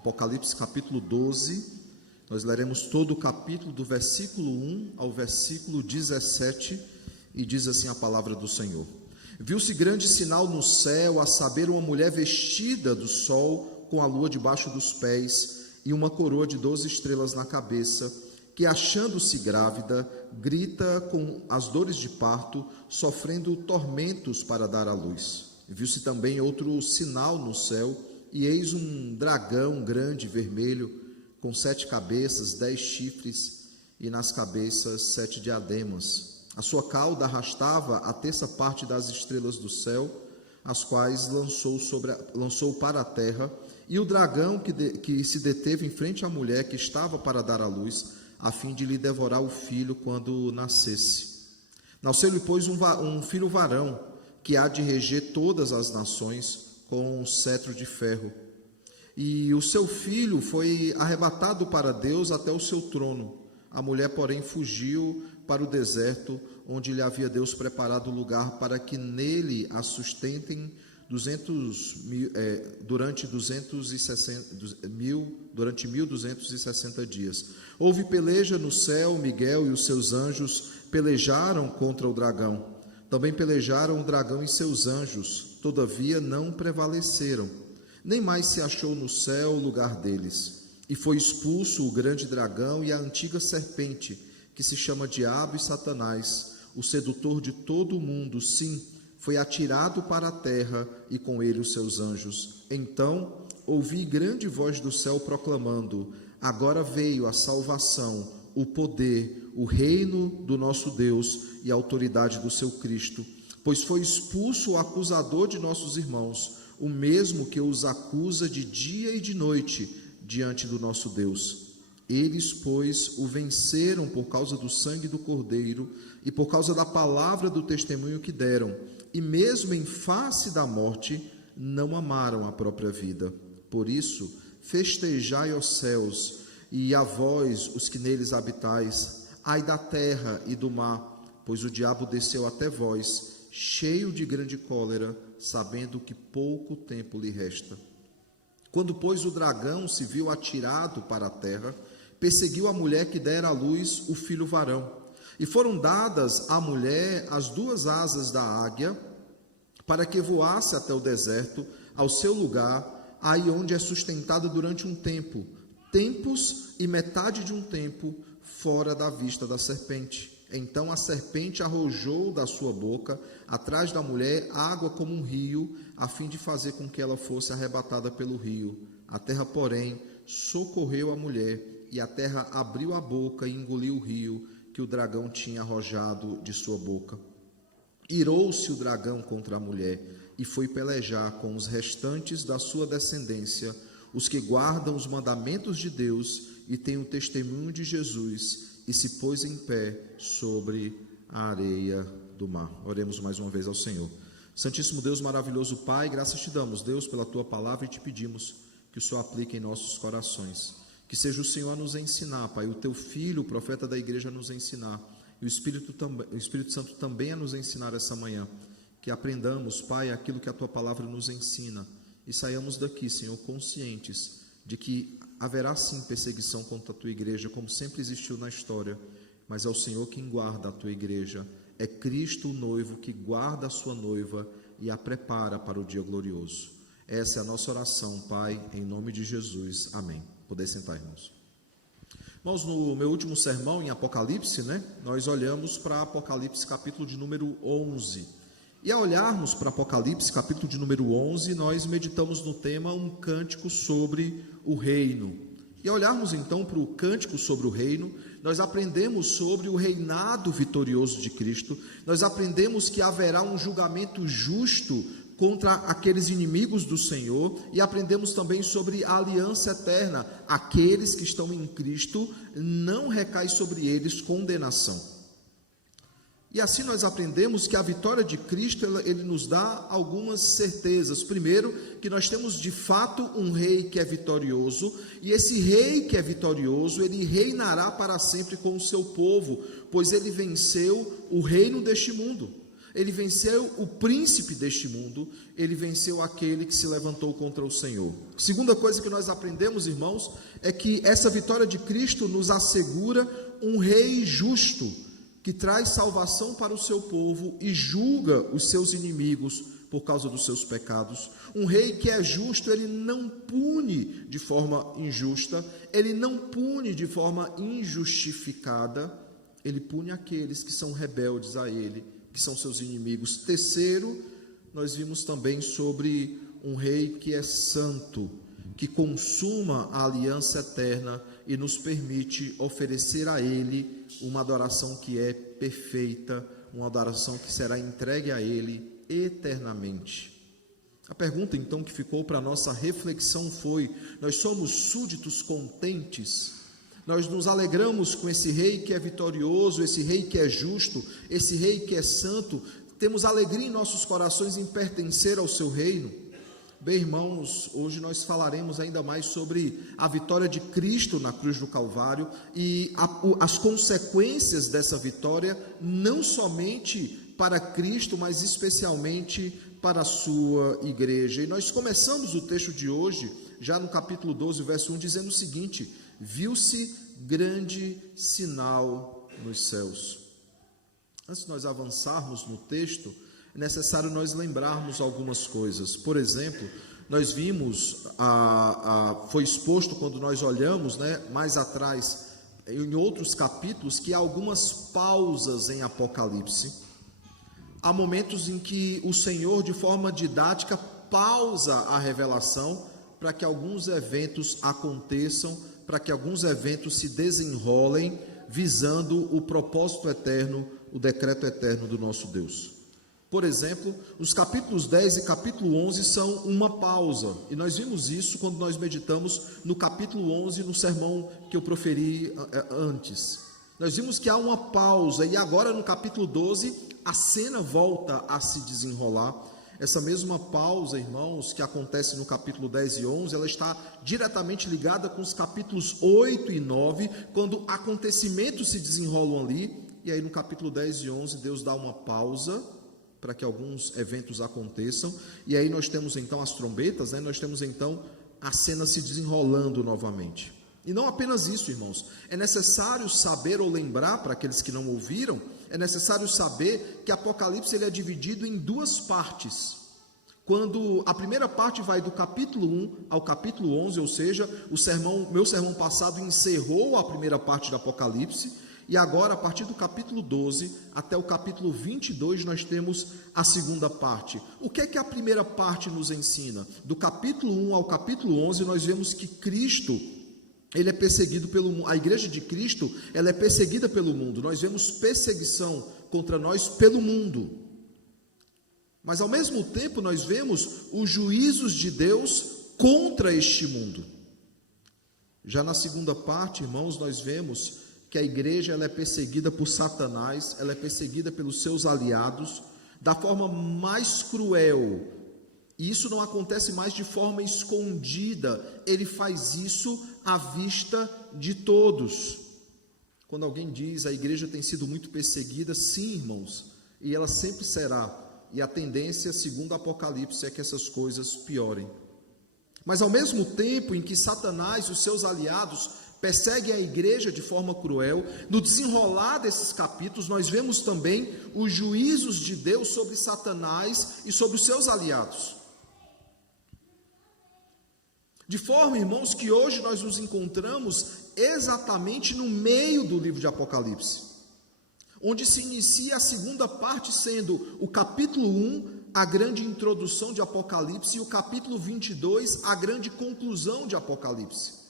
Apocalipse capítulo 12, nós leremos todo o capítulo do versículo 1 ao versículo 17, e diz assim a palavra do Senhor: Viu-se grande sinal no céu, a saber, uma mulher vestida do sol, com a lua debaixo dos pés, e uma coroa de 12 estrelas na cabeça, que, achando-se grávida, grita com as dores de parto, sofrendo tormentos para dar à luz. Viu-se também outro sinal no céu, e eis um dragão grande, vermelho, com 7 cabeças, 10 chifres, e nas cabeças 7 diademas. A sua cauda arrastava a terça parte das estrelas do céu, as quais lançou para a terra, e o dragão que se deteve em frente à mulher que estava para dar à luz, a fim de lhe devorar o filho quando nascesse. Nasceu-lhe, pois, um filho varão, que há de reger todas as nações, com um cetro de ferro. E o seu filho foi arrebatado para Deus até o seu trono. A mulher, porém, fugiu para o deserto, onde lhe havia Deus preparado lugar para que nele a sustentem durante 1260 dias. Houve peleja no céu, Miguel e os seus anjos pelejaram contra o dragão. Também pelejaram o dragão e seus anjos, todavia não prevaleceram. Nem mais se achou no céu o lugar deles. E foi expulso o grande dragão e a antiga serpente, que se chama Diabo e Satanás, o sedutor de todo o mundo. Sim, foi atirado para a terra, e com ele os seus anjos. Então ouvi grande voz do céu proclamando: agora veio a salvação, o poder, o reino do nosso Deus e a autoridade do seu Cristo, pois foi expulso o acusador de nossos irmãos, o mesmo que os acusa de dia e de noite diante do nosso Deus. Eles, pois, o venceram por causa do sangue do Cordeiro e por causa da palavra do testemunho que deram, e mesmo em face da morte não amaram a própria vida. Por isso, festejai, ó céus, e a vós, os que neles habitais, ai da terra e do mar, pois o diabo desceu até vós, cheio de grande cólera, sabendo que pouco tempo lhe resta. Quando, pois, o dragão se viu atirado para a terra, perseguiu a mulher que dera à luz o filho varão. E foram dadas à mulher as 2 asas da águia, para que voasse até o deserto, ao seu lugar, aí onde é sustentada durante um tempo, tempos e metade de um tempo, fora da vista da serpente. Então a serpente arrojou da sua boca, atrás da mulher, água como um rio, a fim de fazer com que ela fosse arrebatada pelo rio. A terra, porém, socorreu a mulher, e a terra abriu a boca e engoliu o rio que o dragão tinha arrojado de sua boca. Irou-se o dragão contra a mulher, e foi pelejar com os restantes da sua descendência, os que guardam os mandamentos de Deus e têm o testemunho de Jesus, e se pôs em pé sobre a areia do mar. Oremos mais uma vez ao Senhor. Santíssimo Deus, maravilhoso Pai, graças te damos, Deus, pela tua palavra, e te pedimos que o Senhor aplique em nossos corações. Que seja o Senhor a nos ensinar, Pai, o teu Filho, o profeta da igreja, a nos ensinar, e o Espírito Santo também a nos ensinar essa manhã. Que aprendamos, Pai, aquilo que a tua palavra nos ensina, e saiamos daqui, Senhor, conscientes de que haverá sim perseguição contra a tua igreja, como sempre existiu na história, mas é o Senhor quem guarda a tua igreja. É Cristo o noivo que guarda a sua noiva e a prepara para o dia glorioso. Essa é a nossa oração, Pai, em nome de Jesus. Amém. Poder sentar, irmãos. Irmãos, no meu último sermão em Apocalipse, nós olhamos para Apocalipse capítulo de número 11. E ao olharmos para Apocalipse capítulo de número 11, nós meditamos no tema um cântico sobre o reino. E ao olharmos então para o cântico sobre o reino, nós aprendemos sobre o reinado vitorioso de Cristo, nós aprendemos que haverá um julgamento justo contra aqueles inimigos do Senhor, e aprendemos também sobre a aliança eterna. Aqueles que estão em Cristo, não recai sobre eles condenação. E assim nós aprendemos que a vitória de Cristo, ele nos dá algumas certezas. Primeiro, que nós temos de fato um rei que é vitorioso, e esse rei que é vitorioso, ele reinará para sempre com o seu povo, pois ele venceu o reino deste mundo. ele venceu o príncipe deste mundo, ele venceu aquele que se levantou contra o Senhor. Segunda coisa que nós aprendemos, irmãos, é que essa vitória de Cristo nos assegura um rei justo, que traz salvação para o seu povo e julga os seus inimigos por causa dos seus pecados. Um rei que é justo, ele não pune de forma injusta, ele não pune de forma injustificada, ele pune aqueles que são rebeldes a ele, que são seus inimigos. Terceiro, nós vimos também sobre um rei que é santo, que consuma a aliança eterna e nos permite oferecer a ele uma adoração que é perfeita, uma adoração que será entregue a ele eternamente. A pergunta então que ficou para a nossa reflexão foi: nós somos súditos contentes? Nós nos alegramos com esse rei que é vitorioso, esse rei que é justo, esse rei que é santo? Temos alegria em nossos corações em pertencer ao seu reino? Bem, irmãos, hoje nós falaremos ainda mais sobre a vitória de Cristo na cruz do Calvário e as consequências dessa vitória, não somente para Cristo, mas especialmente para a sua igreja. E nós começamos o texto de hoje, já no capítulo 12, verso 1, dizendo o seguinte: viu-se grande sinal nos céus. Antes de nós avançarmos no texto, é necessário nós lembrarmos algumas coisas. Por exemplo, nós vimos, foi exposto quando nós olhamos, mais atrás, em outros capítulos, que há algumas pausas em Apocalipse. Há momentos em que o Senhor, de forma didática, pausa a revelação para que alguns eventos aconteçam, para que alguns eventos se desenrolem, visando o propósito eterno, o decreto eterno do nosso Deus. Por exemplo, os capítulos 10 e capítulo 11 são uma pausa, e nós vimos isso quando nós meditamos no capítulo 11, no sermão que eu proferi antes. Nós vimos que há uma pausa, e agora no capítulo 12, a cena volta a se desenrolar. Essa mesma pausa, irmãos, que acontece no capítulo 10 e 11, ela está diretamente ligada com os capítulos 8 e 9, quando acontecimentos se desenrolam ali, e aí no capítulo 10 e 11, Deus dá uma pausa para que alguns eventos aconteçam, e aí nós temos então as trombetas, nós temos então a cena se desenrolando novamente. E não apenas isso, irmãos, é necessário saber ou lembrar, para aqueles que não ouviram, é necessário saber que Apocalipse ele é dividido em duas partes. Quando a primeira parte vai do capítulo 1 ao capítulo 11, ou seja, meu sermão passado encerrou a primeira parte do Apocalipse, e agora, a partir do capítulo 12 até o capítulo 22, nós temos a segunda parte. O que é que a primeira parte nos ensina? Do capítulo 1 ao capítulo 11, nós vemos que Cristo, ele é perseguido pelo mundo. A igreja de Cristo, ela é perseguida pelo mundo. Nós vemos perseguição contra nós pelo mundo. Mas, ao mesmo tempo, nós vemos os juízos de Deus contra este mundo. Já na segunda parte, irmãos, nós vemos que a igreja ela é perseguida por Satanás, ela é perseguida pelos seus aliados, da forma mais cruel. E isso não acontece mais de forma escondida, ele faz isso à vista de todos. Quando alguém diz a igreja tem sido muito perseguida, sim, irmãos, e ela sempre será. E a tendência, segundo o Apocalipse, é que essas coisas piorem. Mas ao mesmo tempo em que Satanás e os seus aliados perseguem a igreja de forma cruel, no desenrolar desses capítulos, nós vemos também os juízos de Deus sobre Satanás e sobre os seus aliados. De forma, irmãos, que hoje nós nos encontramos exatamente no meio do livro de Apocalipse, onde se inicia a segunda parte, sendo o capítulo 1, a grande introdução de Apocalipse, e o capítulo 22, a grande conclusão de Apocalipse.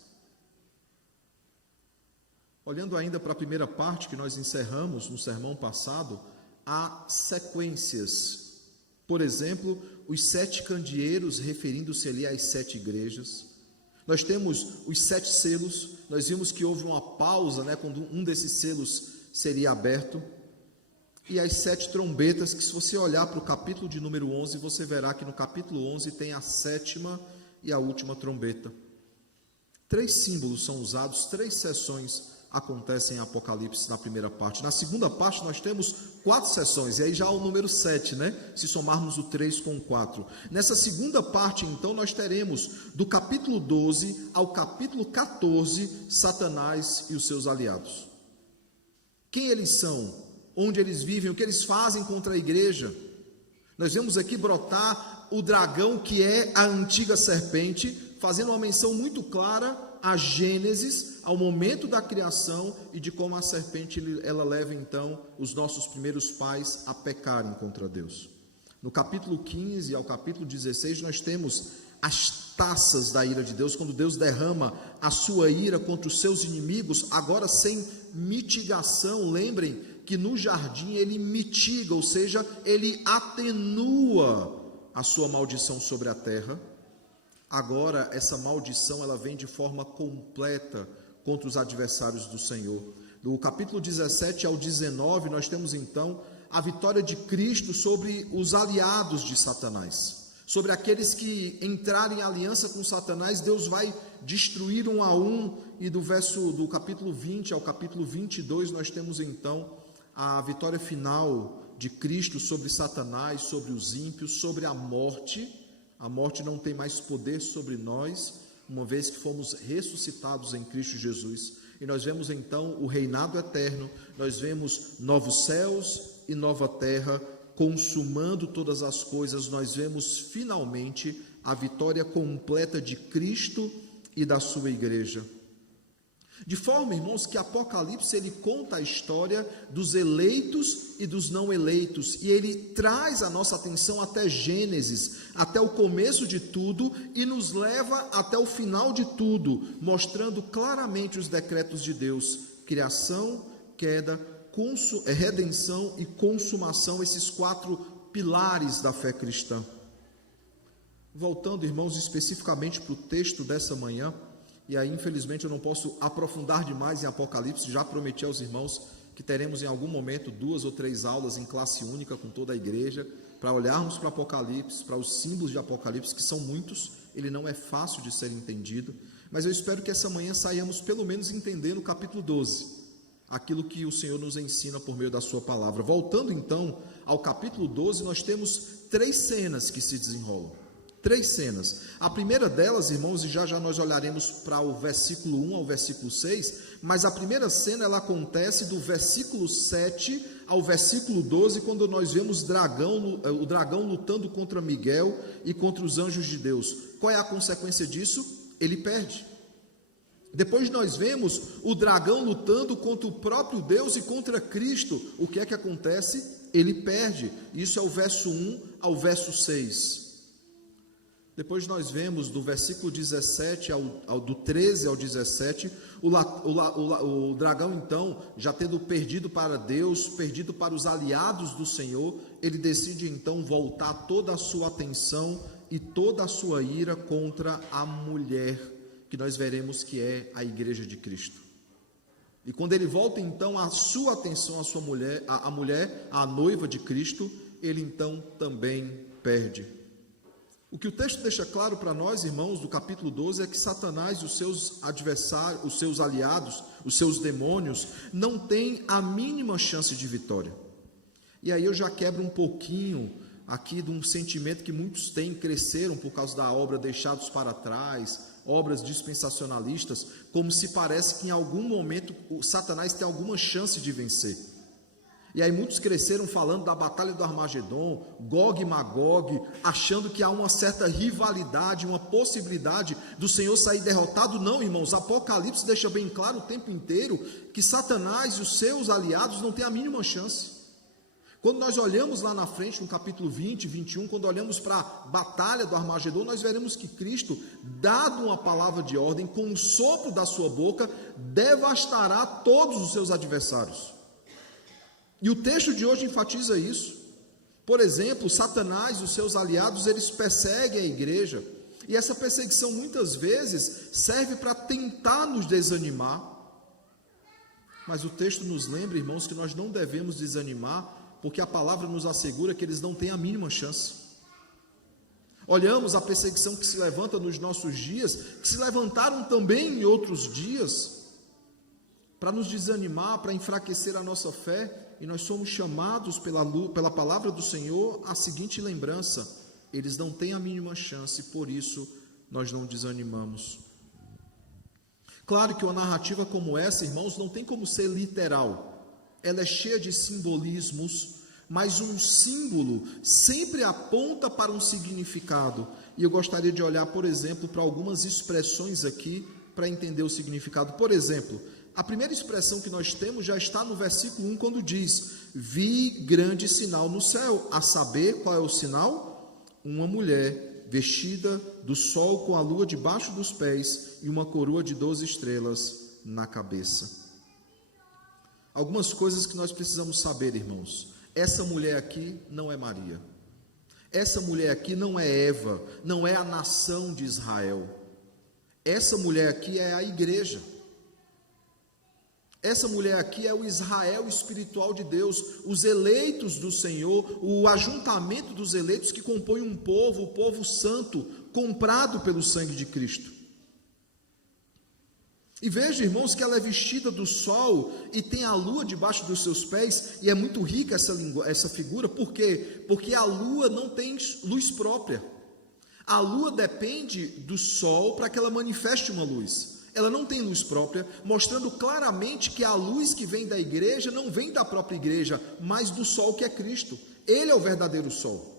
Olhando ainda para a primeira parte que nós encerramos no sermão passado, há sequências. Por exemplo, os 7 candeeiros, referindo-se ali às 7 igrejas. Nós temos os 7 selos, nós vimos que houve uma pausa, quando um desses selos seria aberto. E as 7 trombetas, que se você olhar para o capítulo de número 11, você verá que no capítulo 11 tem a 7ª e a última trombeta. 3 símbolos são usados, 3 sessões acontecem em Apocalipse na primeira parte. Na segunda parte nós temos 4 sessões, e aí já o número 7, né? Se somarmos o 3 com o 4. Nessa segunda parte, então, nós teremos do capítulo 12 ao capítulo 14, Satanás e os seus aliados. Quem eles são? Onde eles vivem? O que eles fazem contra a igreja? Nós vemos aqui brotar o dragão, que é a antiga serpente, fazendo uma menção muito clara a Gênesis, ao momento da criação e de como a serpente ela leva então os nossos primeiros pais a pecarem contra Deus. No capítulo 15 ao capítulo 16 nós temos as taças da ira de Deus, quando Deus derrama a sua ira contra os seus inimigos, agora sem mitigação. Lembrem que no jardim ele mitiga, ou seja, ele atenua a sua maldição sobre a terra. Agora essa maldição ela vem de forma completa contra os adversários do Senhor. Do capítulo 17 ao 19 nós temos então a vitória de Cristo sobre os aliados de Satanás, sobre aqueles que entrarem em aliança com Satanás. Deus vai destruir um a um, e do capítulo 20 ao capítulo 22 nós temos então a vitória final de Cristo sobre Satanás, sobre os ímpios, sobre a morte. A morte não tem mais poder sobre nós, uma vez que fomos ressuscitados em Cristo Jesus. E nós vemos então o reinado eterno, nós vemos novos céus e nova terra, consumando todas as coisas. Nós vemos finalmente a vitória completa de Cristo e da sua igreja. De forma, irmãos, que Apocalipse ele conta a história dos eleitos e dos não eleitos, e ele traz a nossa atenção até Gênesis, até o começo de tudo, e nos leva até o final de tudo, mostrando claramente os decretos de Deus: criação, queda, redenção e consumação, esses 4 pilares da fé cristã. Voltando, irmãos, especificamente para o texto dessa manhã, e aí infelizmente eu não posso aprofundar demais em Apocalipse. Já prometi aos irmãos que teremos em algum momento 2 ou 3 aulas em classe única com toda a igreja, para olharmos para Apocalipse, para os símbolos de Apocalipse, que são muitos. Ele não é fácil de ser entendido, mas eu espero que essa manhã saiamos pelo menos entendendo o capítulo 12, aquilo que o Senhor nos ensina por meio da sua palavra. Voltando então ao capítulo 12, nós temos 3 cenas que se desenrolam. 3 cenas. A primeira delas, irmãos, e já nós olharemos para o versículo 1 ao versículo 6, mas a primeira cena ela acontece do versículo 7 ao versículo 12, quando nós vemos o dragão lutando contra Miguel e contra os anjos de Deus. Qual é a consequência disso? Ele perde. Depois nós vemos o dragão lutando contra o próprio Deus e contra Cristo. O que é que acontece? Ele perde. Isso é o verso 1 ao verso 6. Depois nós vemos do versículo 17 do 13 ao 17, o dragão então, já tendo perdido para Deus, perdido para os aliados do Senhor, ele decide então voltar toda a sua atenção e toda a sua ira contra a mulher, que nós veremos que é a igreja de Cristo. E quando ele volta então a sua atenção à sua mulher, a noiva de Cristo, ele então também perde. O que o texto deixa claro para nós, irmãos, do capítulo 12, é que Satanás e os seus adversários, os seus aliados, os seus demônios, não têm a mínima chance de vitória. E aí eu já quebro um pouquinho aqui de um sentimento que muitos têm, cresceram por causa da obra Deixados para Trás, obras dispensacionalistas, como se parece que em algum momento o Satanás tem alguma chance de vencer. E aí muitos cresceram falando da batalha do Armagedon, Gog e Magog, achando que há uma certa rivalidade, uma possibilidade do Senhor sair derrotado. Não, irmãos, Apocalipse deixa bem claro o tempo inteiro que Satanás e os seus aliados não têm a mínima chance. Quando nós olhamos lá na frente, no capítulo 20, 21, quando olhamos para a batalha do Armagedon, nós veremos que Cristo, dado uma palavra de ordem, com o sopro da sua boca, devastará todos os seus adversários. E o texto de hoje enfatiza isso. Por exemplo, Satanás e os seus aliados, eles perseguem a igreja, e essa perseguição muitas vezes serve para tentar nos desanimar. Mas o texto nos lembra, irmãos, que nós não devemos desanimar, porque a palavra nos assegura que eles não têm a mínima chance. Olhamos a perseguição que se levanta nos nossos dias, que se levantaram também em outros dias. para nos desanimar, para enfraquecer a nossa fé, e nós somos chamados pela palavra do Senhor à seguinte lembrança: eles não têm a mínima chance, por isso nós não desanimamos. Claro que uma narrativa como essa, irmãos, não tem como ser literal, ela é cheia de simbolismos, mas um símbolo sempre aponta para um significado, e eu gostaria de olhar, por exemplo, para algumas expressões aqui, para entender o significado. Por exemplo, a primeira expressão que nós temos já está no versículo 1, quando diz: vi grande sinal no céu. A saber, qual é o sinal? Uma mulher vestida do sol com a lua debaixo dos pés e uma coroa de 12 estrelas na cabeça. Algumas coisas que nós precisamos saber, irmãos. Essa mulher aqui não é Maria. Essa mulher aqui não é Eva, não é a nação de Israel. Essa mulher aqui é a igreja. Essa mulher aqui é o Israel espiritual de Deus, os eleitos do Senhor, o ajuntamento dos eleitos que compõem um povo, o povo santo, comprado pelo sangue de Cristo. E veja, irmãos, que ela é vestida do sol e tem a lua debaixo dos seus pés, e é muito rica essa figura. Por quê? Porque a lua não tem luz própria. A lua depende do sol para que ela manifeste uma luz. Ela não tem luz própria, mostrando claramente que a luz que vem da igreja não vem da própria igreja, mas do sol que é Cristo. Ele é o verdadeiro sol.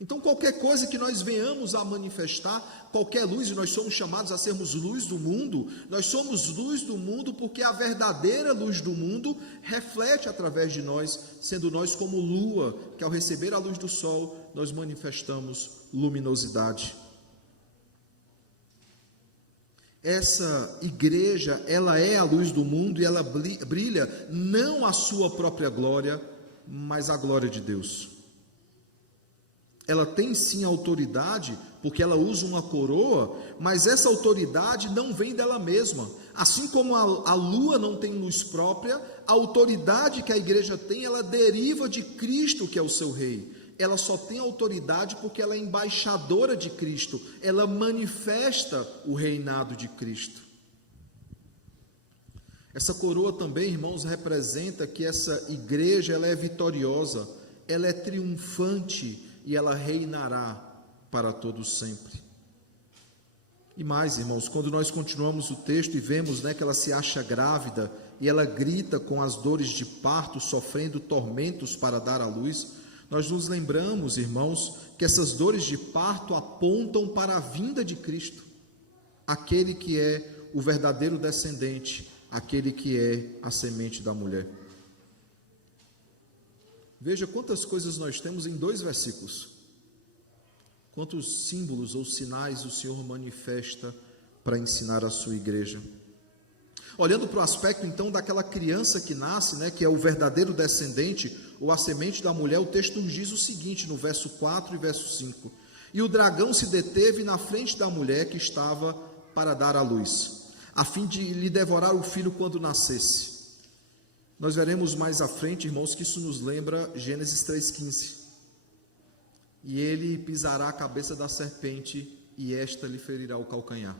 Então, qualquer coisa que nós venhamos a manifestar, qualquer luz, e nós somos chamados a sermos luz do mundo, nós somos luz do mundo porque a verdadeira luz do mundo reflete através de nós, sendo nós como lua, que ao receber a luz do sol, nós manifestamos luminosidade. Essa igreja, ela é a luz do mundo e ela brilha não a sua própria glória, mas a glória de Deus. Ela tem sim autoridade, porque ela usa uma coroa, mas essa autoridade não vem dela mesma. Assim como a lua não tem luz própria, a autoridade que a igreja tem, ela deriva de Cristo, que é o seu rei. Ela só tem autoridade porque ela é embaixadora de Cristo, ela manifesta o reinado de Cristo. Essa coroa também, irmãos, representa que essa igreja, ela é vitoriosa, ela é triunfante e ela reinará para todo sempre. E mais, irmãos, quando nós continuamos o texto e vemos, que ela se acha grávida e ela grita com as dores de parto, sofrendo tormentos para dar à luz, nós nos lembramos, irmãos, que essas dores de parto apontam para a vinda de Cristo, aquele que é o verdadeiro descendente, aquele que é a semente da mulher. Veja quantas coisas nós temos em 2 versículos. Quantos símbolos ou sinais o Senhor manifesta para ensinar a sua igreja. Olhando para o aspecto então daquela criança que nasce, que é o verdadeiro descendente, ou a semente da mulher, o texto nos diz o seguinte, no verso 4 e verso 5: e o dragão se deteve na frente da mulher que estava para dar à luz, a fim de lhe devorar o filho quando nascesse. Nós veremos mais à frente, irmãos, que isso nos lembra Gênesis 3,15. E ele pisará a cabeça da serpente, e esta lhe ferirá o calcanhar.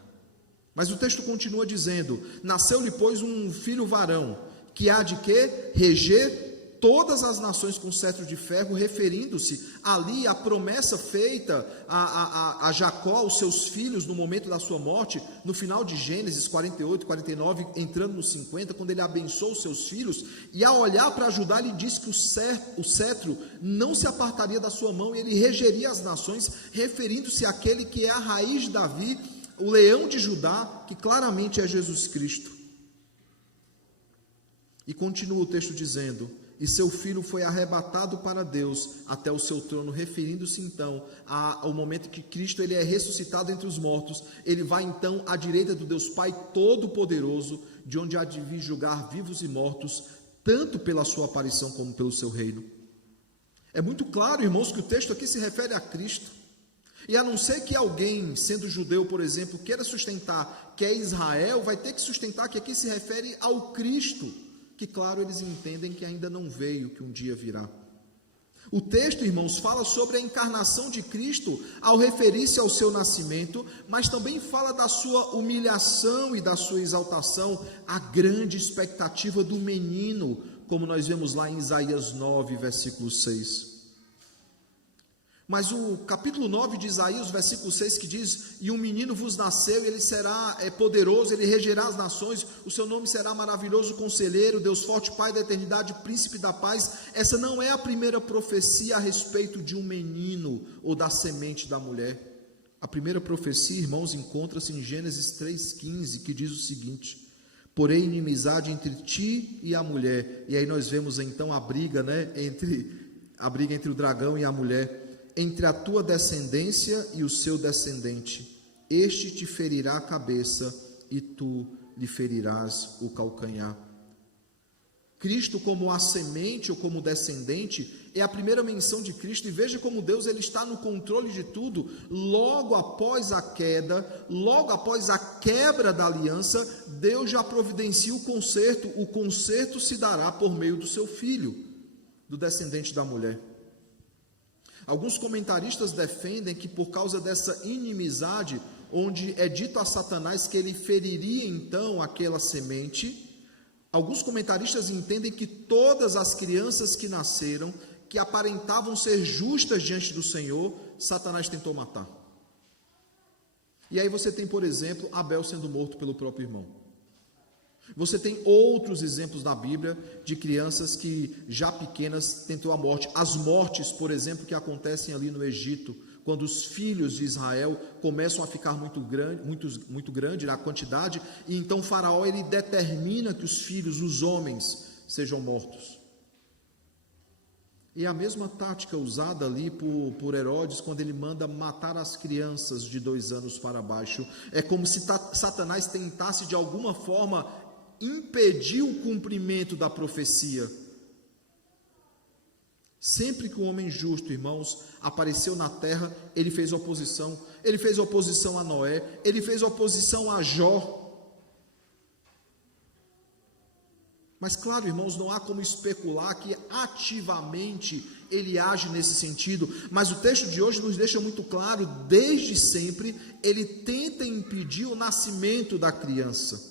Mas o texto continua dizendo: nasceu-lhe, pois, um filho varão, que há de quê? Reger todas as nações com cetro de ferro, referindo-se ali à promessa feita a Jacó, aos seus filhos, no momento da sua morte, no final de Gênesis 48, 49, entrando no 50, quando ele abençoou os seus filhos, e ao olhar para ajudar, ele disse que o cetro não se apartaria da sua mão, e ele regeria as nações, referindo-se àquele que é a raiz de Davi, o leão de Judá, que claramente é Jesus Cristo. E continua o texto dizendo: e seu filho foi arrebatado para Deus até o seu trono, referindo-se então ao momento que Cristo ele é ressuscitado entre os mortos. Ele vai então à direita do Deus Pai Todo-Poderoso, de onde há de vir julgar vivos e mortos, tanto pela sua aparição como pelo seu reino. É muito claro, irmãos, que o texto aqui se refere a Cristo. E a não ser que alguém, sendo judeu, por exemplo, queira sustentar que é Israel, vai ter que sustentar que aqui se refere ao Cristo, que claro, eles entendem que ainda não veio, que um dia virá. O texto, irmãos, fala sobre a encarnação de Cristo ao referir-se ao seu nascimento, mas também fala da sua humilhação e da sua exaltação, a grande expectativa do menino, como nós vemos lá em Isaías 9, versículo 6. Mas o capítulo 9 de Isaías, versículo 6, que diz: e um menino vos nasceu, e ele será poderoso, ele regerá as nações, o seu nome será maravilhoso conselheiro, Deus forte, Pai da eternidade, príncipe da paz. Essa não é a primeira profecia a respeito de um menino ou da semente da mulher. A primeira profecia, irmãos, encontra-se em Gênesis 3,15, que diz o seguinte: porém inimizade entre ti e a mulher. E aí nós vemos então a briga, entre o dragão e a mulher. Entre a tua descendência e o seu descendente, este te ferirá a cabeça e tu lhe ferirás o calcanhar. Cristo como a semente ou como descendente é a primeira menção de Cristo, e veja como Deus ele está no controle de tudo. Logo após a queda, logo após a quebra da aliança, Deus já providencia o conserto se dará por meio do seu filho, do descendente da mulher. Alguns comentaristas defendem que por causa dessa inimizade, onde é dito a Satanás que ele feriria então aquela semente, alguns comentaristas entendem que todas as crianças que nasceram, que aparentavam ser justas diante do Senhor, Satanás tentou matar. E aí você tem, por exemplo, Abel sendo morto pelo próprio irmão. Você tem outros exemplos na Bíblia de crianças que já pequenas tentou a morte. As mortes, por exemplo, que acontecem ali no Egito, quando os filhos de Israel começam a ficar muito grande na quantidade, e então o faraó ele determina que os filhos, os homens, sejam mortos. E a mesma tática usada ali por Herodes, quando ele manda matar as crianças de 2 anos para baixo. É como se Satanás tentasse de alguma forma impedir o cumprimento da profecia. Sempre que o homem justo, irmãos, apareceu na terra, ele fez oposição. Ele fez oposição a Noé, ele fez oposição a Jó. Mas claro, irmãos, não há como especular que ativamente ele age nesse sentido, mas o texto de hoje nos deixa muito claro, desde sempre, ele tenta impedir o nascimento da criança.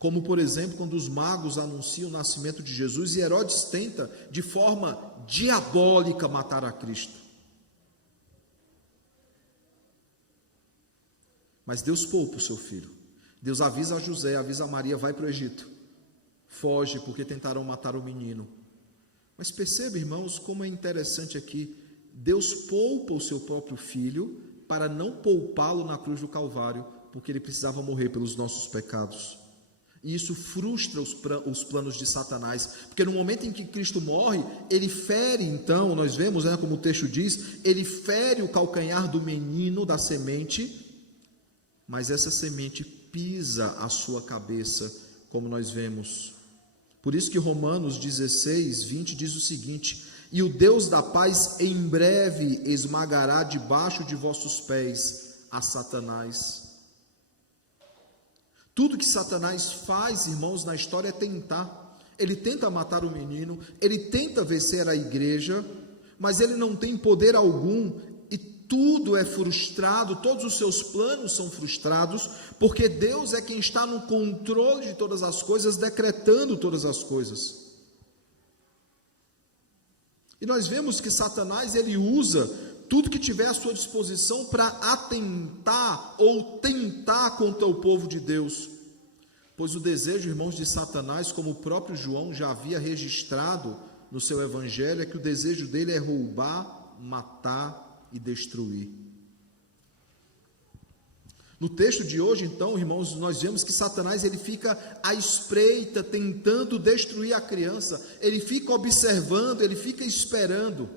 Como, por exemplo, quando os magos anunciam o nascimento de Jesus e Herodes tenta, de forma diabólica, matar a Cristo. Mas Deus poupa o seu filho. Deus avisa a José, avisa a Maria, vai para o Egito. Foge, porque tentarão matar o menino. Mas perceba, irmãos, como é interessante aqui. Deus poupa o seu próprio filho para não poupá-lo na cruz do Calvário, porque ele precisava morrer pelos nossos pecados. E isso frustra os planos de Satanás, porque no momento em que Cristo morre, ele fere, então, nós vemos, como o texto diz, ele fere o calcanhar do menino, da semente, mas essa semente pisa a sua cabeça, como nós vemos. Por isso que Romanos 16, 20 diz o seguinte: e o Deus da paz em breve esmagará debaixo de vossos pés a Satanás. Tudo que Satanás faz, irmãos, na história é tentar. Ele tenta matar o menino, ele tenta vencer a igreja, mas ele não tem poder algum, e tudo é frustrado, todos os seus planos são frustrados, porque Deus é quem está no controle de todas as coisas, decretando todas as coisas. E nós vemos que Satanás, ele usa tudo que tiver à sua disposição para atentar ou tentar contra o povo de Deus. Pois o desejo, irmãos, de Satanás, como o próprio João já havia registrado no seu evangelho, é que o desejo dele é roubar, matar e destruir. No texto de hoje, então, irmãos, nós vemos que Satanás ele fica à espreita, tentando destruir a criança. Ele fica observando, ele fica esperando.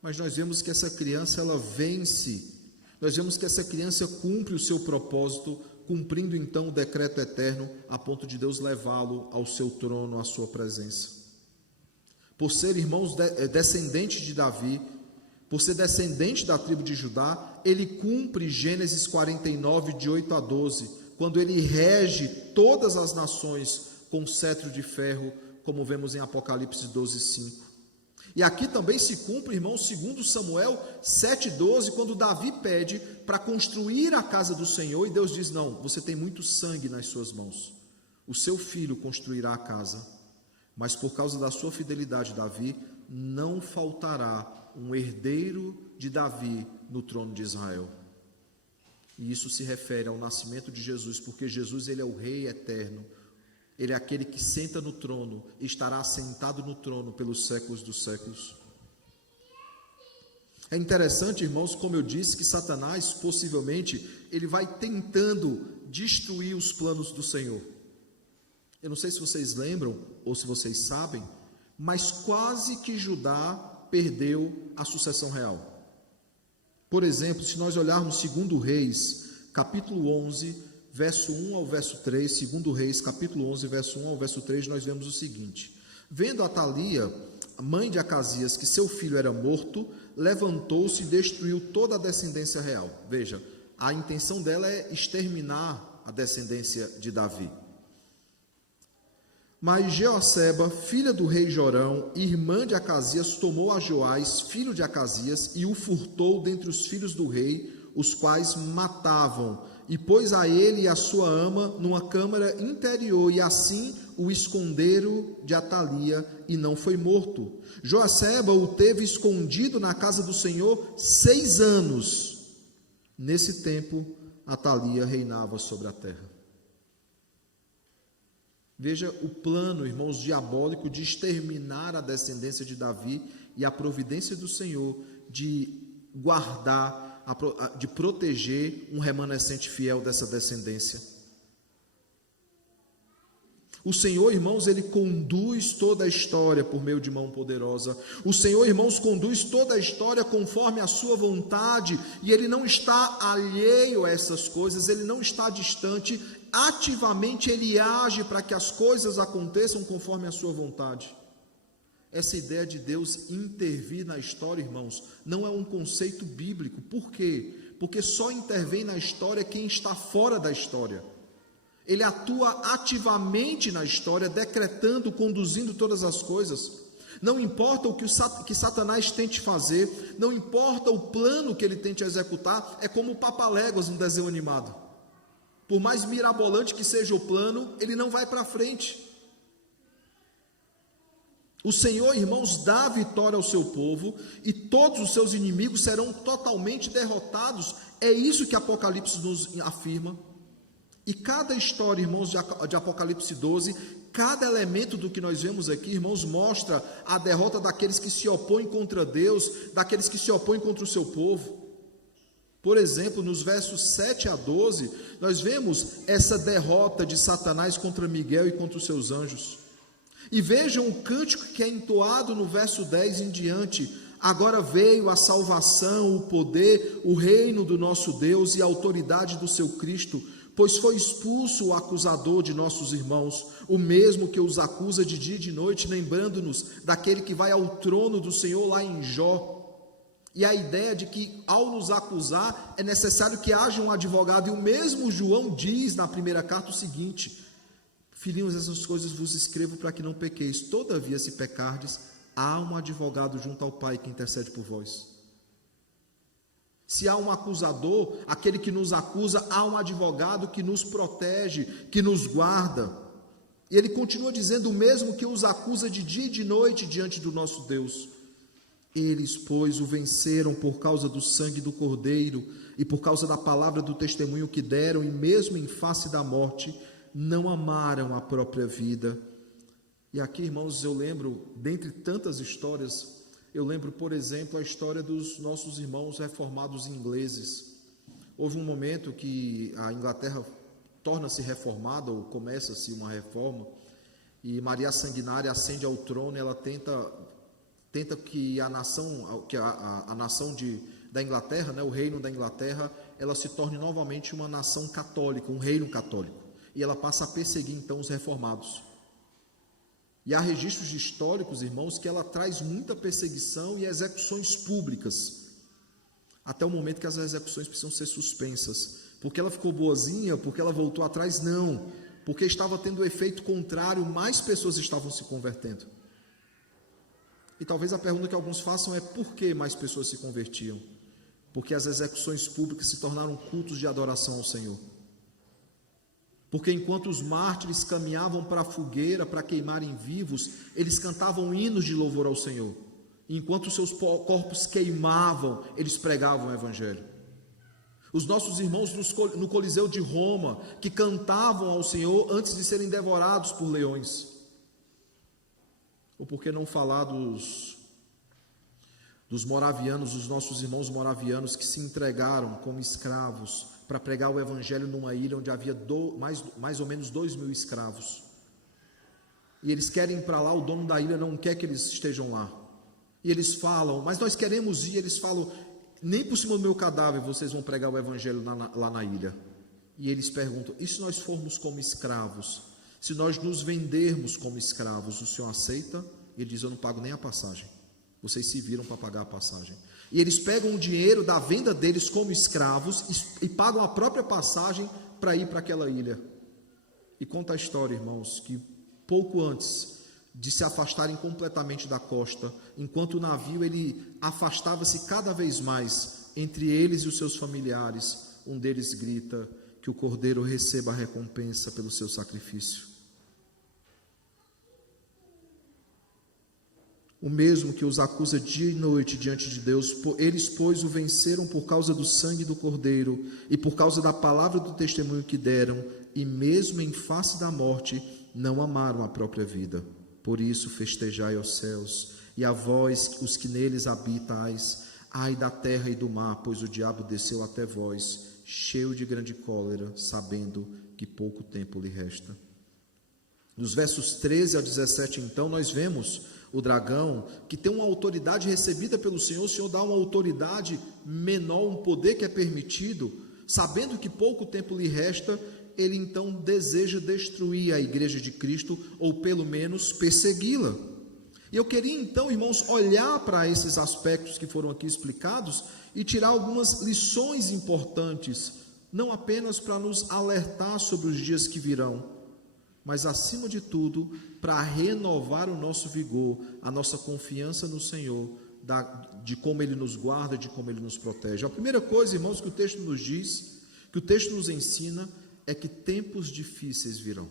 Mas nós vemos que essa criança, ela vence. Nós vemos que essa criança cumpre o seu propósito, cumprindo então o decreto eterno, a ponto de Deus levá-lo ao seu trono, à sua presença. Por ser, irmãos, descendente de Davi, por ser descendente da tribo de Judá, ele cumpre Gênesis 49, de 8 a 12, quando ele rege todas as nações com cetro de ferro, como vemos em Apocalipse 12:5. E aqui também se cumpre, irmãos, segundo Samuel 7:12, quando Davi pede para construir a casa do Senhor, e Deus diz: não, você tem muito sangue nas suas mãos, o seu filho construirá a casa, mas por causa da sua fidelidade, Davi, não faltará um herdeiro de Davi no trono de Israel. E isso se refere ao nascimento de Jesus, porque Jesus, ele é o Rei eterno, ele é aquele que senta no trono e estará assentado no trono pelos séculos dos séculos. É interessante, irmãos, como eu disse, que Satanás, possivelmente, ele vai tentando destruir os planos do Senhor. Eu não sei se vocês lembram, ou se vocês sabem, mas quase que Judá perdeu a sucessão real. Por exemplo, se nós olharmos 2 Reis, capítulo 11, verso 1 ao verso 3, 2 Reis, capítulo 11, verso 1 ao verso 3, nós vemos o seguinte: vendo Atalia, mãe de Acasias, que seu filho era morto, levantou-se e destruiu toda a descendência real. Veja, a intenção dela é exterminar a descendência de Davi. Mas Jeosseba, filha do rei Jorão, irmã de Acasias, tomou a Joás, filho de Acasias, e o furtou dentre os filhos do rei, os quais matavam, e pôs a ele e a sua ama numa câmara interior, e assim o esconderam de Atalia, e não foi morto. Joasseba o teve escondido na casa do Senhor 6 anos. Nesse tempo, Atalia reinava sobre a terra. Veja o plano, irmãos, diabólico de exterminar a descendência de Davi e a providência do Senhor de guardar, de proteger um remanescente fiel dessa descendência. O Senhor, irmãos, ele conduz toda a história por meio de mão poderosa. O Senhor, irmãos, conduz toda a história conforme a sua vontade, e ele não está alheio a essas coisas, ele não está distante. Ativamente ele age para que as coisas aconteçam conforme a sua vontade. Essa ideia de Deus intervir na história, irmãos, não é um conceito bíblico. Por quê? Porque só intervém na história quem está fora da história. Ele atua ativamente na história, decretando, conduzindo todas as coisas. Não importa o que Satanás tente fazer, não importa o plano que ele tente executar, é como o Papaléguas no desenho animado. Por mais mirabolante que seja o plano, ele não vai para frente. O Senhor, irmãos, dá vitória ao seu povo, e todos os seus inimigos serão totalmente derrotados. É isso que Apocalipse nos afirma. E cada história, irmãos, de Apocalipse 12, cada elemento do que nós vemos aqui, irmãos, mostra a derrota daqueles que se opõem contra Deus, daqueles que se opõem contra o seu povo. Por exemplo, nos versos 7 a 12, nós vemos essa derrota de Satanás contra Miguel e contra os seus anjos. E vejam o cântico que é entoado no verso 10 em diante: agora veio a salvação, o poder, o reino do nosso Deus e a autoridade do seu Cristo, pois foi expulso o acusador de nossos irmãos, o mesmo que os acusa de dia e de noite, lembrando-nos daquele que vai ao trono do Senhor lá em Jó. E a ideia de que ao nos acusar é necessário que haja um advogado, e o mesmo João diz na primeira carta o seguinte: filhinhos, essas coisas vos escrevo para que não pequeis, todavia se pecardes, há um advogado junto ao Pai que intercede por vós. Se há um acusador, aquele que nos acusa, há um advogado que nos protege, que nos guarda. E ele continua dizendo: o mesmo que os acusa de dia e de noite diante do nosso Deus. Eles, pois, o venceram por causa do sangue do Cordeiro e por causa da palavra do testemunho que deram, e mesmo em face da morte, não amaram a própria vida. E aqui, irmãos, eu lembro, dentre tantas histórias, eu lembro, por exemplo, a história dos nossos irmãos reformados ingleses. Houve um momento que a Inglaterra torna-se reformada, ou começa-se uma reforma, e Maria Sanguinária ascende ao trono, e ela tenta que a nação, da Inglaterra, né, o reino da Inglaterra, ela se torne novamente uma nação católica, um reino católico. E ela passa a perseguir então os reformados. E há registros históricos, irmãos, que ela traz muita perseguição e execuções públicas, até o momento que as execuções precisam ser suspensas. Porque ela ficou boazinha, porque ela voltou atrás? Não. porque estava tendo efeito contrário, mais pessoas estavam se convertendo. E talvez a pergunta que alguns façam é: por que mais pessoas se convertiam? Porque as execuções públicas se tornaram cultos de adoração ao Senhor. Porque enquanto os mártires caminhavam para a fogueira para queimarem vivos, eles cantavam hinos de louvor ao Senhor. E enquanto seus corpos queimavam, eles pregavam o Evangelho. Os nossos irmãos no Coliseu de Roma, que cantavam ao Senhor antes de serem devorados por leões. Ou por que não falar dos moravianos, os nossos irmãos moravianos que se entregaram como escravos para pregar o Evangelho numa ilha onde havia mais ou menos 2.000 escravos. E eles querem ir para lá, o dono da ilha não quer que eles estejam lá. E eles falam: mas nós queremos ir. Eles falam: nem por cima do meu cadáver vocês vão pregar o Evangelho lá na ilha. E eles perguntam: e se nós formos como escravos? Se nós nos vendermos como escravos, o Senhor aceita? Ele diz: eu não pago nem a passagem. Vocês se viram para pagar a passagem. E eles pegam o dinheiro da venda deles como escravos e pagam a própria passagem para ir para aquela ilha. E conta a história, irmãos, que pouco antes de se afastarem completamente da costa, enquanto o navio ele afastava-se cada vez mais entre eles e os seus familiares, um deles grita: que o cordeiro receba a recompensa pelo seu sacrifício. O mesmo que os acusa dia e noite diante de Deus, eles, pois, o venceram por causa do sangue do Cordeiro e por causa da palavra do testemunho que deram, e mesmo em face da morte, não amaram a própria vida. Por isso, festejai aos céus, e a vós, os que neles habitais, ai da terra e do mar, pois o diabo desceu até vós, cheio de grande cólera, sabendo que pouco tempo lhe resta. Nos versos 13 ao 17, então, nós vemos o dragão, que tem uma autoridade recebida pelo Senhor. O Senhor dá uma autoridade menor, um poder que é permitido, sabendo que pouco tempo lhe resta, ele então deseja destruir a igreja de Cristo, ou pelo menos persegui-la. E eu queria então, irmãos, olhar para esses aspectos que foram aqui explicados e tirar algumas lições importantes, não apenas para nos alertar sobre os dias que virão, mas acima de tudo, para renovar o nosso vigor, a nossa confiança no Senhor, de como Ele nos guarda, de como Ele nos protege. A primeira coisa, irmãos, que o texto nos diz, que o texto nos ensina, é que tempos difíceis virão.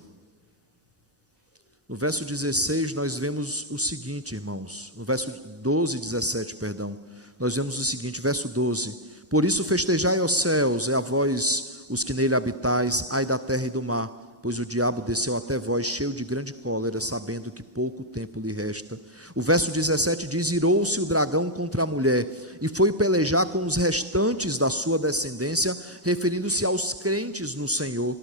No verso 16, nós vemos o seguinte, irmãos, no verso 12 e 17, perdão, nós vemos o seguinte, verso 12: por isso festejai aos céus, e a vós, os que nele habitais, ai da terra e do mar, pois o diabo desceu até vós cheio de grande cólera, sabendo que pouco tempo lhe resta. O verso 17 diz: irou-se o dragão contra a mulher, e foi pelejar com os restantes da sua descendência, referindo-se aos crentes no Senhor,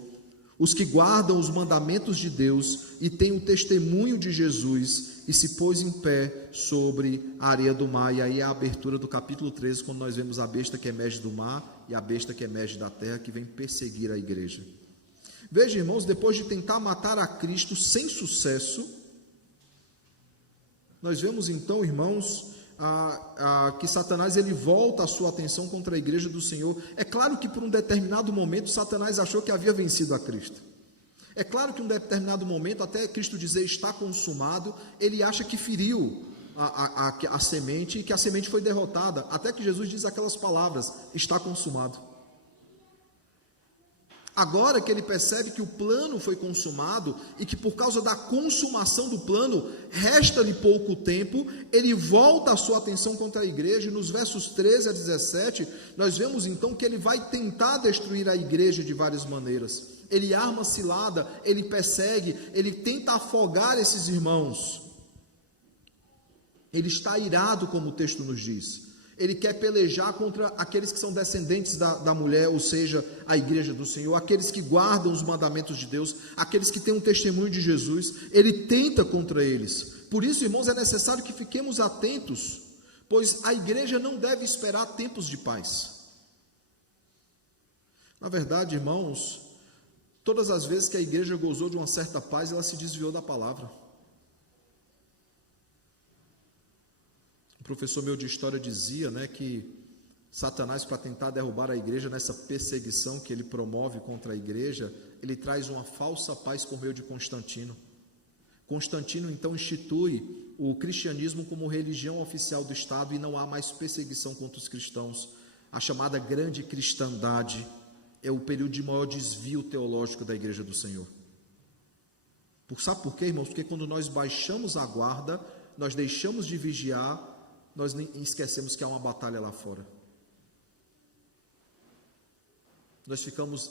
os que guardam os mandamentos de Deus e têm o testemunho de Jesus, e se pôs em pé sobre a areia do mar. E aí a abertura do capítulo 13, quando nós vemos a besta que emerge do mar e a besta que emerge da terra, que vem perseguir a igreja. Veja, irmãos, depois de tentar matar a Cristo sem sucesso, nós vemos então, irmãos, que Satanás ele volta a sua atenção contra a igreja do Senhor. É claro que por um determinado momento Satanás achou que havia vencido a Cristo. É claro que em um determinado momento, até Cristo dizer está consumado, ele acha que feriu a semente e que a semente foi derrotada, até que Jesus diz aquelas palavras: está consumado. Agora que ele percebe que o plano foi consumado e que por causa da consumação do plano resta-lhe pouco tempo, ele volta a sua atenção contra a igreja. E nos versos 13 a 17, nós vemos então que ele vai tentar destruir a igreja de várias maneiras. Ele arma cilada, ele persegue, ele tenta afogar esses irmãos. Ele está irado, como o texto nos diz. Ele quer pelejar contra aqueles que são descendentes da mulher, ou seja, a igreja do Senhor, aqueles que guardam os mandamentos de Deus, aqueles que têm um testemunho de Jesus. Ele tenta contra eles. Por isso, irmãos, é necessário que fiquemos atentos, pois a igreja não deve esperar tempos de paz. Na verdade, irmãos, todas as vezes que a igreja gozou de uma certa paz, ela se desviou da palavra. Um professor meu de história dizia, que Satanás, para tentar derrubar a igreja nessa perseguição que ele promove contra a igreja, ele traz uma falsa paz por meio de Constantino. Constantino então institui o cristianismo como religião oficial do Estado e não há mais perseguição contra os cristãos. A chamada grande cristandade é o período de maior desvio teológico da igreja do Senhor. Sabe por quê, irmãos? Porque quando nós baixamos a guarda, nós deixamos de vigiar, nós esquecemos que há uma batalha lá fora. Nós ficamos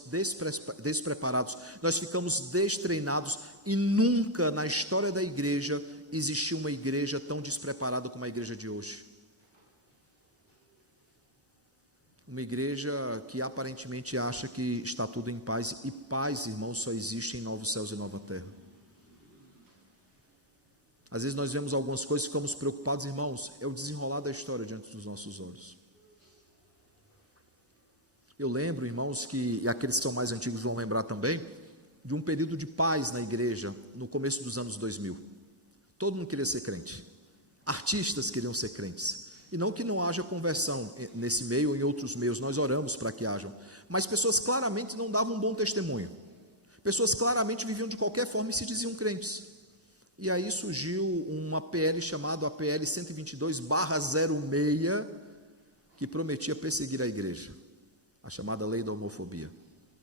despreparados, nós ficamos destreinados e nunca na história da igreja existiu uma igreja tão despreparada como a igreja de hoje. Uma igreja que aparentemente acha que está tudo em paz, e paz, irmãos, só existe em novos céus e nova terra. Às vezes nós vemos algumas coisas e ficamos preocupados, irmãos, é o desenrolar da história diante dos nossos olhos. Eu lembro, irmãos, e aqueles que são mais antigos vão lembrar também, de um período de paz na igreja, no começo dos anos 2000. Todo mundo queria ser crente. Artistas queriam ser crentes. E não que não haja conversão nesse meio ou em outros meios, nós oramos para que hajam. Mas pessoas claramente não davam um bom testemunho. Pessoas claramente viviam de qualquer forma e se diziam crentes. E aí surgiu uma PL chamada a PL 122/06, que prometia perseguir a igreja. A chamada lei da homofobia.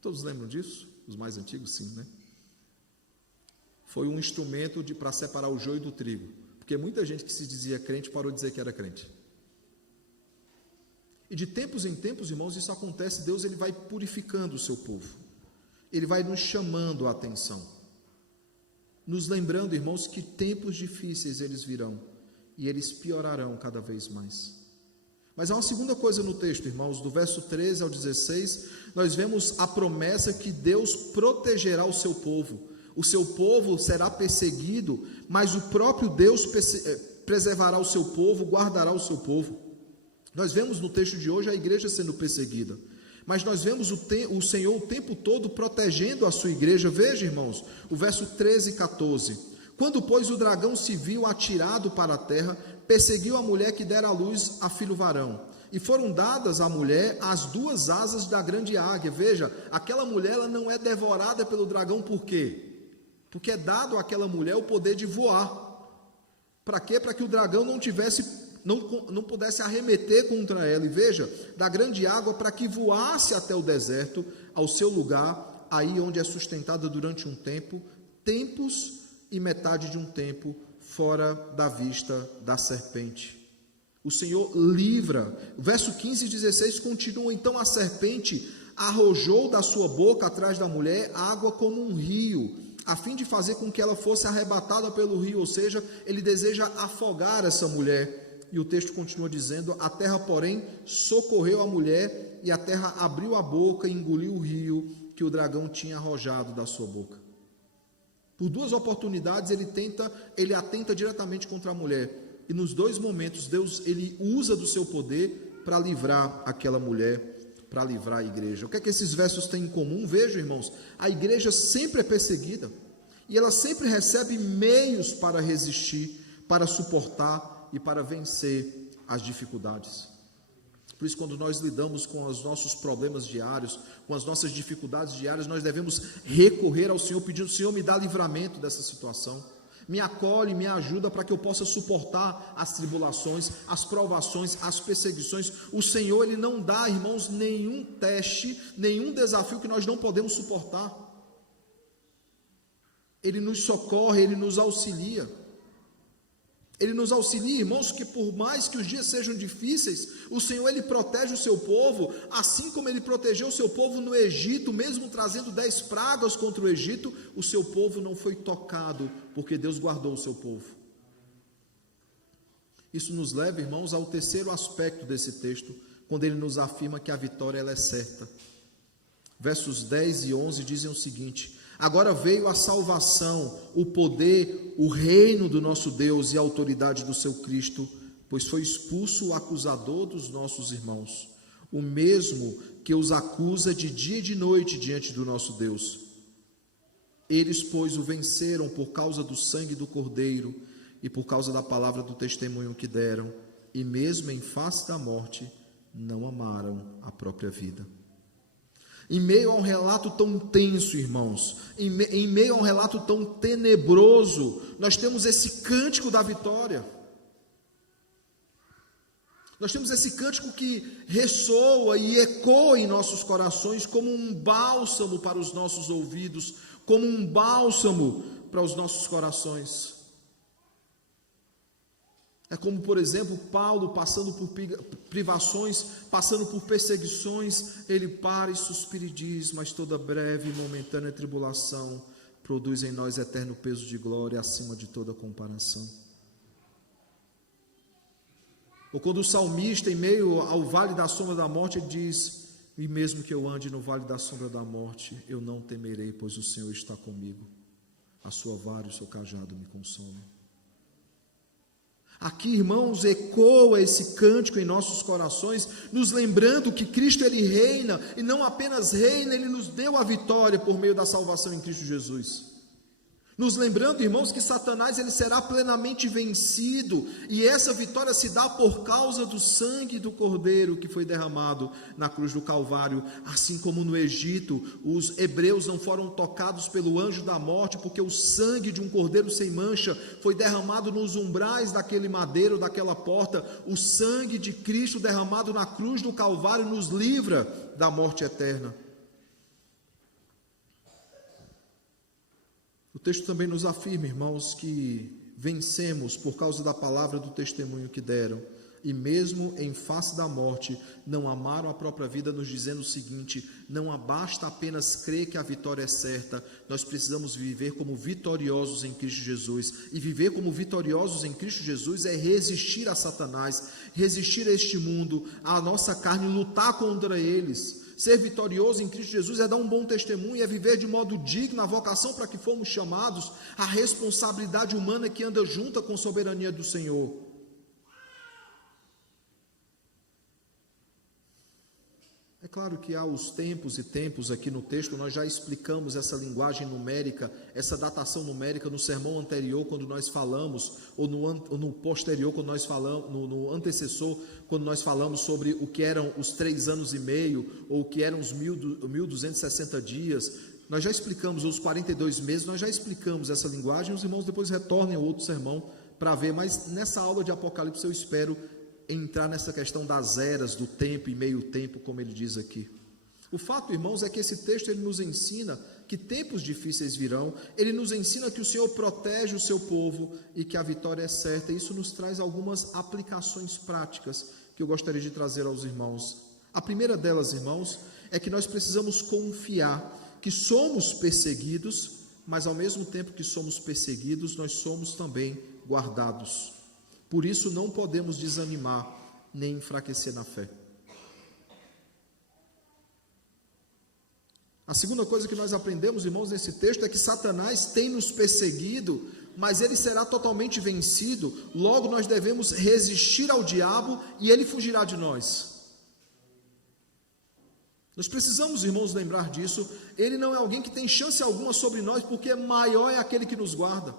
Todos lembram disso? Os mais antigos, sim, né? Foi um instrumento para separar o joio do trigo, porque muita gente que se dizia crente parou de dizer que era crente. E de tempos em tempos, irmãos, isso acontece. Deus ele vai purificando o seu povo, ele vai nos chamando a atenção, nos lembrando, irmãos, que tempos difíceis eles virão e eles piorarão cada vez mais. Mas há uma segunda coisa no texto, irmãos, do verso 13 ao 16, nós vemos a promessa que Deus protegerá o seu povo. O seu povo será perseguido, mas o próprio Deus preservará o seu povo, guardará o seu povo. Nós vemos no texto de hoje a igreja sendo perseguida, mas nós vemos o Senhor o tempo todo protegendo a sua igreja. Veja, irmãos, o verso 13 e 14. Quando, pois, o dragão se viu atirado para a terra, perseguiu a mulher que dera à luz a filho varão, e foram dadas à mulher as duas asas da grande águia. Veja, aquela mulher ela não é devorada pelo dragão, por quê? Porque é dado àquela mulher o poder de voar. Para quê? Para que o dragão não pudesse arremeter contra ela. E veja, da grande água, para que voasse até o deserto, ao seu lugar, aí onde é sustentada durante um tempo, tempos e metade de um tempo, fora da vista da serpente. O Senhor livra. O verso 15 e 16 continuam. Então a serpente arrojou da sua boca atrás da mulher água como um rio, a fim de fazer com que ela fosse arrebatada pelo rio. Ou seja, ele deseja afogar essa mulher. E o texto continua dizendo: a terra, porém, socorreu a mulher, e a terra abriu a boca e engoliu o rio que o dragão tinha arrojado da sua boca. Por duas oportunidades ele atenta diretamente contra a mulher, e nos dois momentos Deus ele usa do seu poder para livrar aquela mulher, para livrar a igreja. O que é que esses versos têm em comum? Vejam, irmãos, a igreja sempre é perseguida, e ela sempre recebe meios para resistir, para suportar e para vencer as dificuldades. Por isso, quando nós lidamos com os nossos problemas diários, com as nossas dificuldades diárias, nós devemos recorrer ao Senhor, pedindo: Senhor, me dá livramento dessa situação, me acolhe, me ajuda para que eu possa suportar as tribulações, as provações, as perseguições. O Senhor, Ele não dá, irmãos, nenhum teste, nenhum desafio que nós não podemos suportar. Ele nos socorre, Ele nos auxilia. Ele nos auxilia, irmãos, que por mais que os dias sejam difíceis, o Senhor ele protege o seu povo, assim como ele protegeu o seu povo no Egito, mesmo trazendo 10 pragas contra o Egito, o seu povo não foi tocado, porque Deus guardou o seu povo. Isso nos leva, irmãos, ao terceiro aspecto desse texto, quando ele nos afirma que a vitória ela é certa. Versos 10 e 11 dizem o seguinte: agora veio a salvação, o poder, o reino do nosso Deus e a autoridade do seu Cristo, pois foi expulso o acusador dos nossos irmãos, o mesmo que os acusa de dia e de noite diante do nosso Deus. Eles, pois, o venceram por causa do sangue do Cordeiro e por causa da palavra do testemunho que deram, e mesmo em face da morte, não amaram a própria vida. Em meio a um relato tão tenso, irmãos, em meio a um relato tão tenebroso, nós temos esse cântico da vitória. Nós temos esse cântico que ressoa e ecoa em nossos corações como um bálsamo para os nossos ouvidos, como um bálsamo para os nossos corações. É como, por exemplo, Paulo passando por privações, passando por perseguições, ele para e suspira e diz: mas toda breve e momentânea tribulação produz em nós eterno peso de glória acima de toda comparação. Ou quando o salmista, em meio ao vale da sombra da morte, ele diz: e mesmo que eu ande no vale da sombra da morte, eu não temerei, pois o Senhor está comigo. A sua vara e o seu cajado me consomem. Aqui, irmãos, ecoa esse cântico em nossos corações, nos lembrando que Cristo, Ele reina, e não apenas reina, Ele nos deu a vitória por meio da salvação em Cristo Jesus. Nos lembrando, irmãos, que Satanás ele será plenamente vencido, e essa vitória se dá por causa do sangue do Cordeiro que foi derramado na cruz do Calvário. Assim como no Egito, os hebreus não foram tocados pelo anjo da morte, porque o sangue de um cordeiro sem mancha foi derramado nos umbrais daquele madeiro, daquela porta. O sangue de Cristo derramado na cruz do Calvário nos livra da morte eterna. O texto também nos afirma, irmãos, que vencemos por causa da palavra do testemunho que deram, e mesmo em face da morte, não amaram a própria vida, nos dizendo o seguinte: não basta apenas crer que a vitória é certa, nós precisamos viver como vitoriosos em Cristo Jesus, e viver como vitoriosos em Cristo Jesus é resistir a Satanás, resistir a este mundo, a nossa carne, lutar contra eles. Ser vitorioso em Cristo Jesus é dar um bom testemunho, é viver de modo digno a vocação para que fomos chamados, a responsabilidade humana que anda junta com a soberania do Senhor. É claro que há os tempos e tempos aqui no texto, nós já explicamos essa linguagem numérica, essa datação numérica no sermão anterior, quando nós falamos, ou no posterior, quando nós falamos, no antecessor, quando nós falamos sobre o que eram os 3 anos e meio, ou o que eram os 1260 dias, nós já explicamos, os 42 meses, nós já explicamos essa linguagem. Os irmãos depois retornem ao outro sermão para ver, mas nessa aula de Apocalipse eu espero entrar nessa questão das eras, do tempo e meio tempo, como ele diz aqui. O fato, irmãos, é que esse texto ele nos ensina que tempos difíceis virão, ele nos ensina que o Senhor protege o seu povo e que a vitória é certa. Isso nos traz algumas aplicações práticas que eu gostaria de trazer aos irmãos. A primeira delas, irmãos, é que nós precisamos confiar que somos perseguidos, mas ao mesmo tempo que somos perseguidos, nós somos também guardados. Por isso não podemos desanimar nem enfraquecer na fé. A segunda coisa que nós aprendemos, irmãos, nesse texto é que Satanás tem nos perseguido, mas ele será totalmente vencido. Logo nós devemos resistir ao diabo e ele fugirá de nós. Nós precisamos, irmãos, lembrar disso. Ele não é alguém que tem chance alguma sobre nós, porque maior é aquele que nos guarda.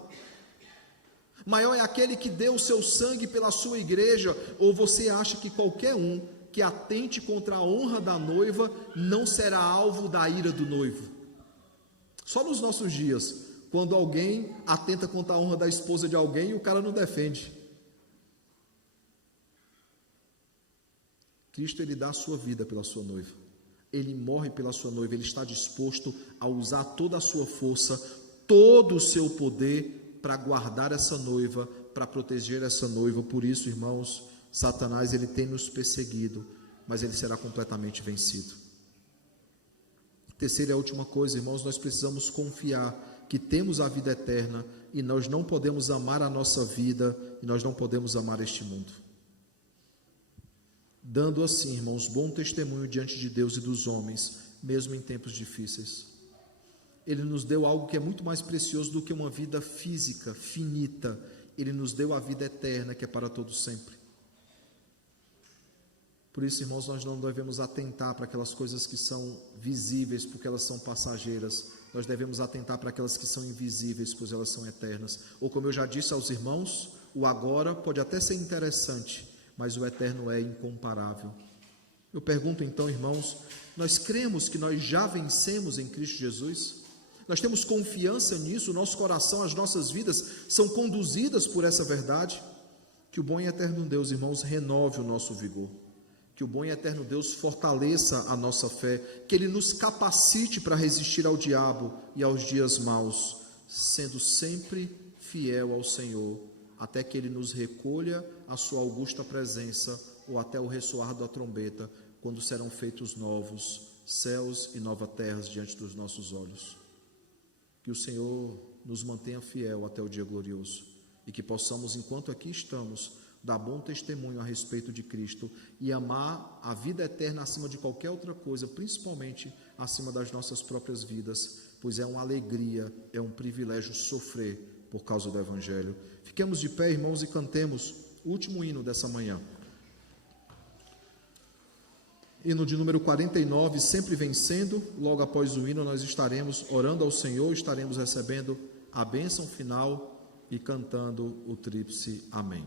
Maior é aquele que deu o seu sangue pela sua igreja. Ou você acha que qualquer um que atente contra a honra da noiva não será alvo da ira do noivo? Só nos nossos dias, quando alguém atenta contra a honra da esposa de alguém, o cara não defende. Cristo, ele dá a sua vida pela sua noiva. Ele morre pela sua noiva. Ele está disposto a usar toda a sua força, todo o seu poder para guardar essa noiva, para proteger essa noiva. Por isso, irmãos, Satanás ele tem nos perseguido, mas ele será completamente vencido. Terceira e a última coisa, irmãos, nós precisamos confiar que temos a vida eterna e nós não podemos amar a nossa vida e nós não podemos amar este mundo. Dando assim, irmãos, bom testemunho diante de Deus e dos homens, mesmo em tempos difíceis. Ele nos deu algo que é muito mais precioso do que uma vida física, finita. Ele nos deu a vida eterna, que é para todos sempre. Por isso, irmãos, nós não devemos atentar para aquelas coisas que são visíveis, porque elas são passageiras. Nós devemos atentar para aquelas que são invisíveis, pois elas são eternas. Ou como eu já disse aos irmãos, o agora pode até ser interessante, mas o eterno é incomparável. Eu pergunto então, irmãos, nós cremos que nós já vencemos em Cristo Jesus? Nós temos confiança nisso? O nosso coração, as nossas vidas são conduzidas por essa verdade? Que o bom e eterno Deus, irmãos, renove o nosso vigor. Que o bom e eterno Deus fortaleça a nossa fé, que Ele nos capacite para resistir ao diabo e aos dias maus, sendo sempre fiel ao Senhor, até que Ele nos recolha à sua augusta presença, ou até o ressoar da trombeta, quando serão feitos novos céus e nova terra diante dos nossos olhos. Que o Senhor nos mantenha fiel até o dia glorioso, e que possamos, enquanto aqui estamos, dar bom testemunho a respeito de Cristo e amar a vida eterna acima de qualquer outra coisa, principalmente acima das nossas próprias vidas, pois é uma alegria, é um privilégio sofrer por causa do Evangelho. Fiquemos de pé, irmãos, e cantemos o último hino dessa manhã. Hino de número 49, sempre vencendo. Logo após o hino nós estaremos orando ao Senhor, estaremos recebendo a bênção final e cantando o tríplice amém.